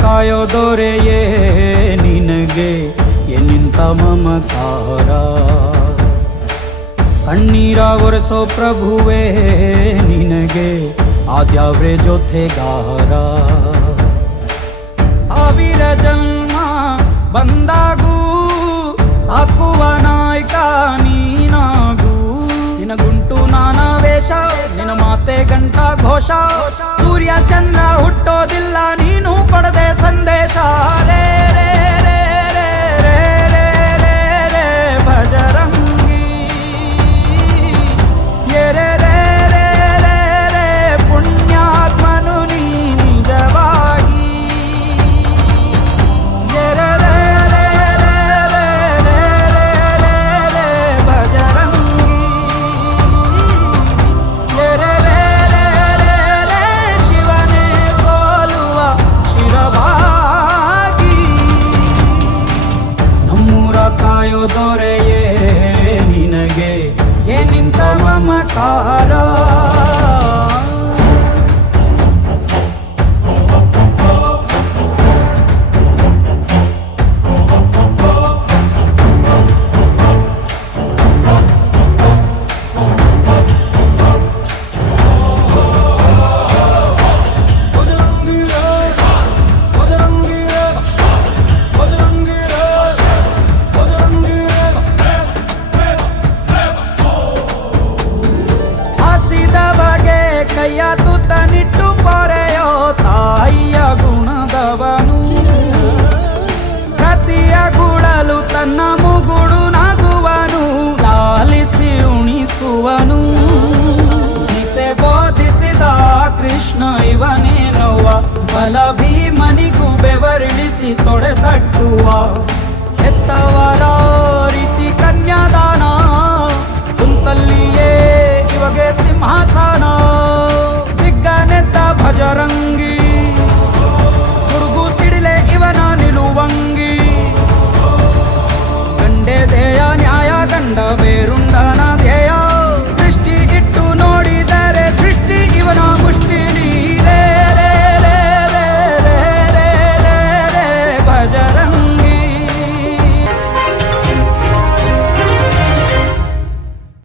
ಕಾಯೋ ದೊರೆಯೇ ನಿನಗೆ. ಎನ್ನಿಂತ ಮಮಕಾರ ಕಣ್ಣೀರ ಒರೆಸೋ ಪ್ರಭುವೇ ನಿನಗೆ. ಆದ್ಯಾವ್ರೆ ಜೊತೆಗಾರ? ಸಾವಿರ ಜನ್ಮ ಬಂದಾಗೂ ಸಾಕುವ ನಾಯ್ಕ ನೀನಾಗೂ ಗುಂಟು ನಾನಾ ವೇಷ ನಿನ ಮಾತೆ ಗಂಟ ಘೋಷ. ಸೂರ್ಯ ಚಂದ್ರ ಹುಟ್ಟೋದಿಲ್ಲ ನೀನು ಕೊಡದೆ ಸಂದೇಶ. ರೇ ಏನಿಂತ ಮಮಕಾರ ಬಲ ಭೀಮನಿಗೂ ಬೆವರಿಳಿಸಿ ತೊಡೆ ತಟ್ಟುವ ಹೆತ್ತವರ ರೀತಿ ಕನ್ಯಾದಾನ. ಕುಂತಲ್ಲಿಯೇ ಇವಗೆ ಸಿಂಹಾಸನ. ದಿಗ್ಗನೆತ್ತ ಭಜರಂಗ